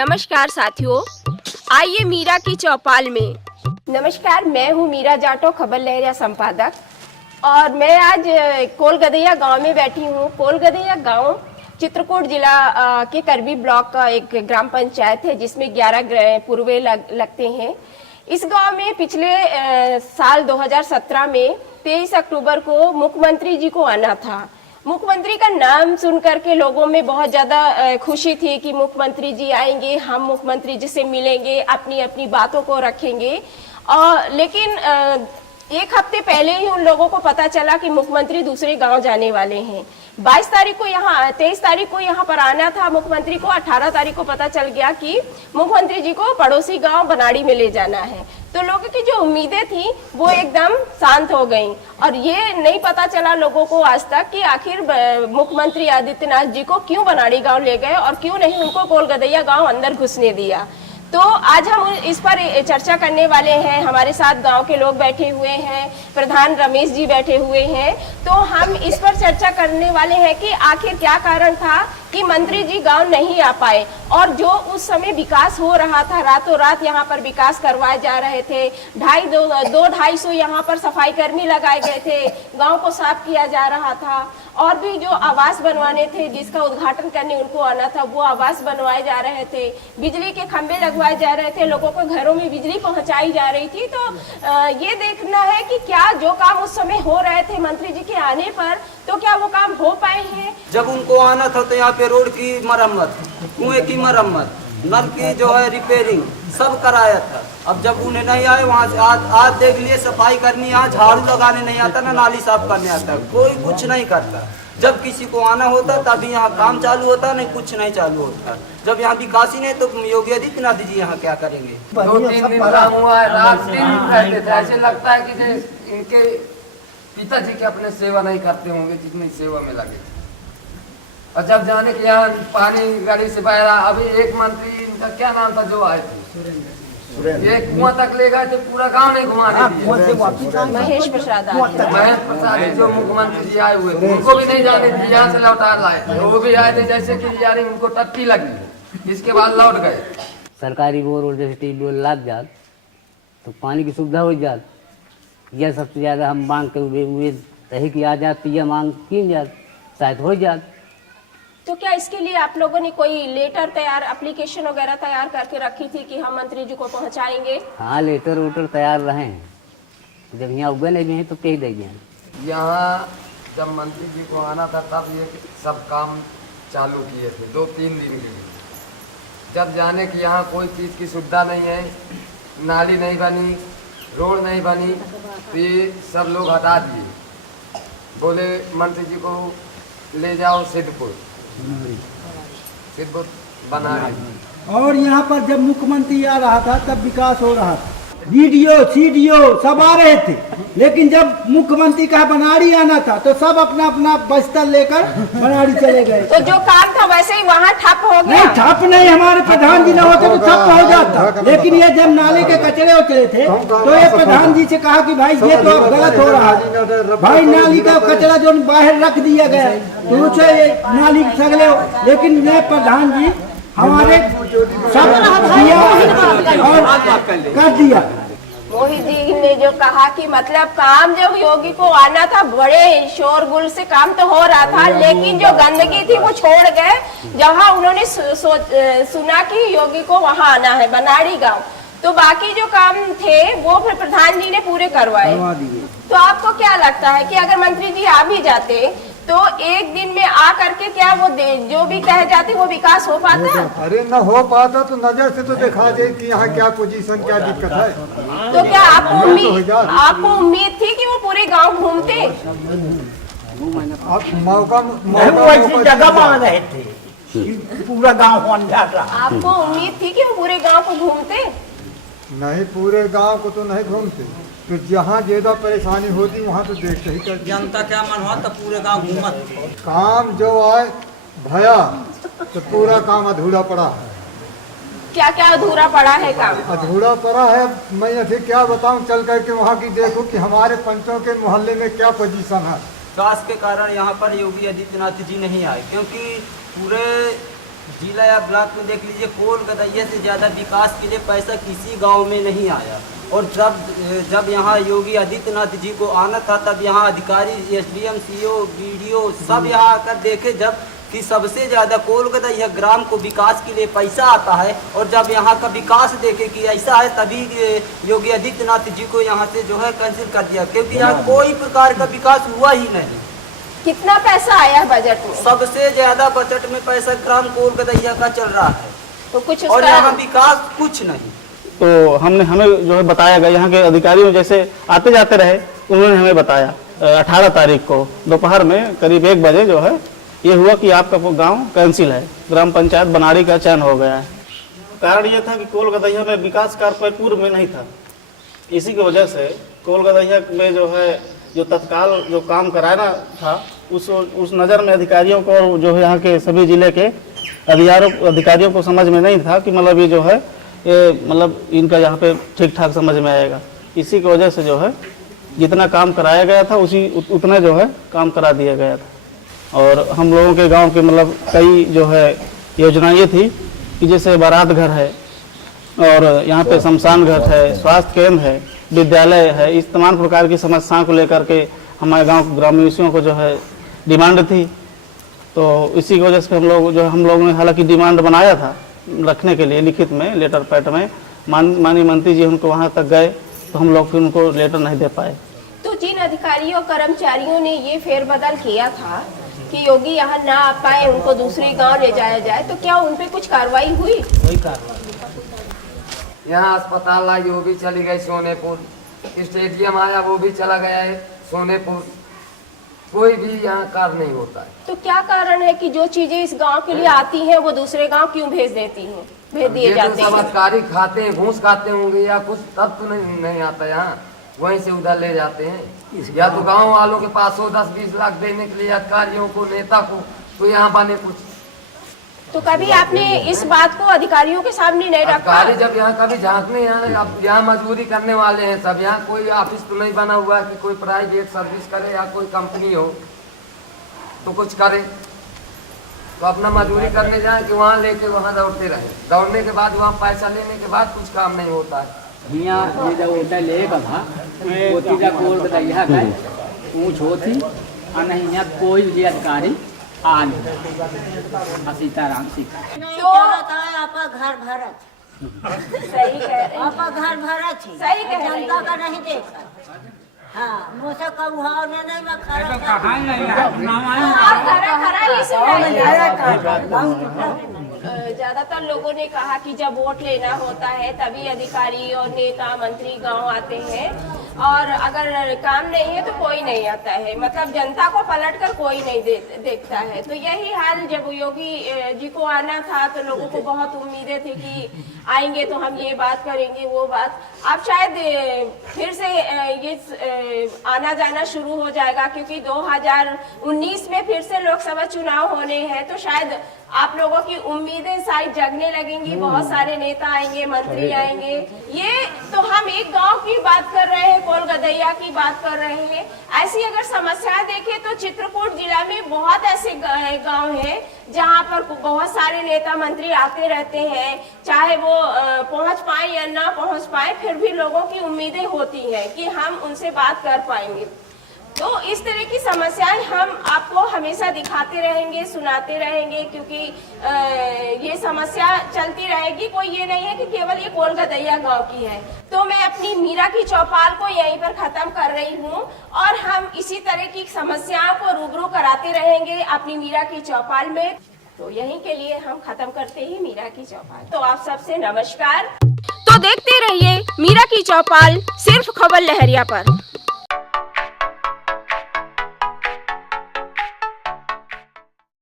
नमस्कार साथियों, आइए मीरा की चौपाल में। नमस्कार, मैं हूँ मीरा जाटो, खबर लहरिया संपादक, और मैं आज कोलगदैया गांव में बैठी हूँ। कोलगदैया गांव चित्रकूट जिला के करबी ब्लॉक का एक ग्राम पंचायत है, जिसमें 11 पूर्वे लगते हैं। इस गांव में पिछले साल 2017 में 23 अक्टूबर को मुख्यमंत्री जी को आना था। मुख्यमंत्री का नाम सुन करके लोगों में बहुत ज्यादा खुशी थी कि मुख्यमंत्री जी आएंगे, हम मुख्यमंत्री जी से मिलेंगे, अपनी अपनी बातों को रखेंगे। लेकिन एक हफ्ते पहले ही उन लोगों को पता चला कि मुख्यमंत्री दूसरे गांव जाने वाले हैं। 23 तारीख को यहाँ पर आना था मुख्यमंत्री को। 18 तारीख को पता चल गया कि मुख्यमंत्री जी को पड़ोसी गांव बनाड़ी में ले जाना है। तो लोगों की जो उम्मीदें थी वो एकदम शांत हो गईं, और ये नहीं पता चला लोगों को आज तक कि आखिर मुख्यमंत्री आदित्यनाथ जी को क्यों बनाड़ी गांव ले गए और क्यों नहीं उनको कोलगदैया गांव अंदर घुसने दिया। तो आज हम इस पर चर्चा करने वाले हैं। हमारे साथ गांव के लोग बैठे हुए हैं, प्रधान रमेश जी बैठे हुए हैं। तो हम इस पर चर्चा करने वाले हैं कि आखिर क्या कारण था कि मंत्री जी गांव नहीं आ पाए, और जो उस समय विकास हो रहा था, रातों रात यहाँ पर विकास करवाए जा रहे थे। 250 यहाँ पर सफाई कर्मी लगाए गए थे, गांव को साफ किया जा रहा था, और भी जो आवास बनवाने थे, जिसका उद्घाटन करने उनको आना था, वो आवास बनवाए जा रहे थे। बिजली के खंभे लगवाए जा रहे थे, लोगों को घरों में बिजली पहुंचाई जा रही थी। तो ये देखना है कि क्या जो काम उस समय हो रहे थे मंत्री जी के आने पर, तो क्या वो काम हो पाए हैं। जब उनको आना था तो यहाँ पे रोड की मरम्मत, कुएं की मरम्मत, नल की जो है रिपेयरिंग सब कराया था। अब जब उन्हें नहीं आए, वहाँ से आज देख लिए सफाई करनी, यहाँ झाड़ू लगाने नहीं आता, ना नाली साफ करने आता, कोई कुछ नहीं करता। जब किसी को आना होता तभी यहाँ काम चालू होता, नहीं कुछ नहीं चालू होता। जब यहाँ विकास ही नहीं तो योगी आदित्यनाथ जी यहाँ क्या करेंगे। 2-3 दिन काम हुआ है, रात दिन रहते थे। ऐसे लगता है कि इनके पिताजी के अपने सेवा नहीं करते होंगे जितनी सेवा में लगे। और जब जाने के यहाँ पानी गाड़ी से बह रहा, अभी एक मंत्री, इनका क्या नाम था जो आए थे, एक कुआं तक ले गए थे, पूरा गांव नहीं घुमाने दिए। महेश प्रसाद जो मुख्यमंत्री जी आए हुए थे, उनको भी नहीं जाने दिए, यहाँ से लौटा लाए थे। वो भी आए थे जैसे कि यानी उनको टट्टी लगी, इसके बाद लौट गए। सरकारी बोर जैसे ट्यूबवेल लग जात तो पानी की सुविधा हो जात। यह सबसे ज़्यादा हम मांग के हुए रही कि आ जाती है, मांग की जात, शायद हो जात। तो क्या इसके लिए आप लोगों ने कोई लेटर तैयार, एप्लीकेशन वगैरह तैयार करके रखी थी कि हम मंत्री जी को पहुंचाएंगे? हाँ, लेटर वोटर तैयार रहे हैं। जब यहाँ उगे नहीं गए तो कह देंगे। यहाँ जब मंत्री जी को आना था तब ये सब काम चालू किए थे 2-3 दिन के लिए। जब जाने कि यहाँ कोई चीज़ की सुविधा नहीं है, नाली नहीं बनी, रोड नहीं बनी, तो ये सब लोग हटा दिए। बोले मंत्री जी को ले जाओ सिद्धपुर बना रहे। और यहाँ पर जब मुख्यमंत्री आ रहा था तब विकास हो रहा था, वीडियो सीडीओ सब आ रहे थे। लेकिन जब मुख्यमंत्री का बनाड़ी आना था तो सब अपना अपना बस्तर लेकर बनाड़ी चले गए। तो जो काम था वैसे ही वहाँ ठप हो गया? नहीं, ठप नहीं, हमारे प्रधान जी न होते तो ठप हो जाता। लेकिन ये जब नाले के कचरे उतरे थे तो ये प्रधान जी से कहा कि भाई ये तो गलत हो रहा है, भाई नाली का कचरा जो बाहर रख दिया गया तो उसे नाली सगले। लेकिन ये प्रधान जी हमारे सब दिया और कर दिया। मोहित जी ने जो कहा कि मतलब काम जब योगी को आना था, बड़े शोरगुल से काम तो हो रहा था, लेकिन जो गंदगी थी वो छोड़ गए। जहां उन्होंने सुना कि योगी को वहां आना है बनाड़ी गांव, तो बाकी जो काम थे वो फिर प्रधान जी ने पूरे करवाए। तो आपको क्या लगता है कि अगर मंत्री जी आ भी जाते तो एक दिन में आ करके क्या वो जो भी कह जाते वो विकास हो पाता? अरे न हो पाता तो नजर से तो दिखा दे कि यहाँ क्या पोजीशन, क्या दिक्कत है। तो क्या आपको उम्मीद थी कि वो पूरे गांव घूमते? आप मौका जगह मान रहे थे पूरा गाँव आपको उम्मीद थी कि वो पूरे गांव को घूमते? नहीं, पूरे गांव को तो नहीं घूमते, तो जहाँ ज्यादा परेशानी होती वहाँ तो देखते ही कर। जनता क्या मन हुआ तो पूरे गाँव घूमत। काम जो आए भया तो पूरा काम अधूरा पड़ा है। क्या क्या अधूरा पड़ा है काम? अधूरा पड़ा है, मैं अभी क्या बताऊं, चल करके वहाँ की देखो कि हमारे पंचों के मोहल्ले में क्या पोजीशन है। विकास के कारण यहाँ पर योगी आदित्यनाथ जी नहीं आए, क्योंकि पूरे जिला या ब्लॉक में देख लीजिए, कोल गदैया से ज़्यादा विकास के लिए पैसा किसी गांव में नहीं आया। और जब यहाँ योगी आदित्यनाथ जी को आना था, तब यहाँ अधिकारी एसडीएम, सीओ, बीडीओ सब यहाँ आकर देखे जब कि सबसे ज़्यादा कोल गदैया ग्राम को विकास के लिए पैसा आता है। और जब यहाँ का विकास देखे कि ऐसा है, तभी योगी आदित्यनाथ जी को यहाँ से जो है कैंसिल कर दिया, क्योंकि यहाँ कोई प्रकार का विकास हुआ ही नहीं। कितना पैसा आया बजट में? सबसे ज्यादा बजट में पैसा ग्राम कोल गदैया का चल रहा है, तो कुछ और यहाँ विकास कुछ नहीं। तो हमें जो है बताया गया, यहाँ के अधिकारियों जैसे आते जाते रहे, उन्होंने हमें बताया 18 तारीख को दोपहर में करीब 1 बजे जो है ये हुआ कि आपका गांव कैंसिल है, ग्राम पंचायत बनारी का चयन हो गया है। कारण ये था कि कोल गदैया में विकास कार्य पूर्व में नहीं था, इसी की वजह से कोल गदैया में जो है जो तत्काल जो काम कराना था उस नज़र में अधिकारियों को और जो है यहाँ के सभी जिले के अधिकारियों को समझ में नहीं था कि मतलब ये जो है ये मतलब इनका यहाँ पे ठीक ठाक समझ में आएगा। इसी की वजह से जो है जितना काम कराया गया था उतना जो है काम करा दिया गया था। और हम लोगों के गांव के मतलब कई जो है योजना ये थी कि जैसे बारात घर है और यहाँ पे शमशान घर है, स्वास्थ्य केंद्र है, विद्यालय है, इस तमाम प्रकार की समस्याओं को लेकर के हमारे गांव के ग्रामवासियों को जो है डिमांड थी। तो इसी की वजह से हम लोगों ने हालांकि डिमांड बनाया था रखने के लिए लिखित में, लेटर पैड में, माननीय मंत्री जी उनको वहाँ तक गए तो हम लोग फिर उनको लेटर नहीं दे पाए। तो जिन अधिकारियों कर्मचारियों ने ये फेरबदल किया था कि योगी यहाँ ना आ पाए, उनको दूसरे गांव ले जाया जाए, तो क्या उन पे कुछ कार्रवाई हुई? कोई कार्रवाई यहाँ अस्पताल आई वो भी चली गई सोनेपुर, स्टेडियम आया वो भी चला गया है सोनेपुर, कोई भी यहाँ कार्य नहीं होता है। तो क्या कारण है कि जो चीजें इस गांव के लिए आती हैं वो दूसरे गांव क्यों भेज दिए जाते सब हैं? अधिकारी खाते हैं, घूस खाते होंगे या कुछ, तब तो नहीं आता यहाँ, वहीं से उधर ले जाते हैं। या तो गांव वालों के पास हो 10-20 लाख देने के लिए अधिकारियों को, नेता को, तो यहाँ बने कुछ। तो कभी आपने इस बात को अधिकारियों के सामने नहीं रखा? अधिकारी जब यहाँ कभी झांकने अब यहाँ मजदूरी करने वाले हैं सब, यहाँ कोई ऑफिस तो नहीं बना हुआ कि कोई प्राइवेट सर्विस करे या कोई कंपनी हो तो कुछ करे, तो अपना मजदूरी करने जाए कि वहाँ लेके वहाँ दौड़ते रहे, दौड़ने के बाद वहाँ पैसा लेने के बाद कुछ काम नहीं होता है। यहाँ जब होटल लेगा था वो तीजा कोल गदैया का ऊँच होती और नहीं यहाँ कोई भी अधिकारी आ नहीं। सीताराम आपका घर भरा सही कह रहे हैं। आपका घर भरा थी, सही कह रही जनता का नहीं देखा। हाँ, मुझसे कब हुआ नहीं, मैं खरा ज्यादातर लोगों ने कहा कि जब वोट लेना होता है तभी अधिकारी और नेता मंत्री गांव आते हैं, और अगर काम नहीं है तो कोई नहीं आता है, मतलब जनता को पलटकर कोई नहीं देखता है। तो यही हाल जब योगी जी को आना था तो लोगों को बहुत उम्मीदें थी कि आएंगे तो हम ये बात करेंगे वो बात। अब शायद फिर से ये आना जाना शुरू हो जाएगा, क्योंकि 2019 में फिर से लोकसभा चुनाव होने हैं, तो शायद आप लोगों की उम्मीदें शायद जगने लगेंगी, बहुत सारे नेता आएंगे, मंत्री आएंगे। ये तो हम एक गांव की बात कर रहे हैं, कोल गदैया की बात कर रहे हैं। ऐसी अगर समस्या देखें तो चित्रकूट जिला में बहुत ऐसे गांव हैं जहां पर बहुत सारे नेता मंत्री आते रहते हैं, चाहे वो पहुंच पाए या ना पहुंच पाए, फिर भी लोगों की उम्मीदें होती हैं कि हम उनसे बात कर पाएंगे। तो इस तरह की समस्याएं हम आपको हमेशा दिखाते रहेंगे, सुनाते रहेंगे, क्योंकि ये समस्या चलती रहेगी। कोई ये नहीं है कि केवल ये कोल गदैया गांव की है। तो मैं अपनी मीरा की चौपाल को यहीं पर खत्म कर रही हूं, और हम इसी तरह की समस्याओं को रूबरू कराते रहेंगे अपनी मीरा की चौपाल में। तो यहीं के लिए हम खत्म करते ही मीरा की चौपाल। तो आप सबसे नमस्कार। तो देखते रहिए मीरा की चौपाल, सिर्फ खबर लहरिया पर।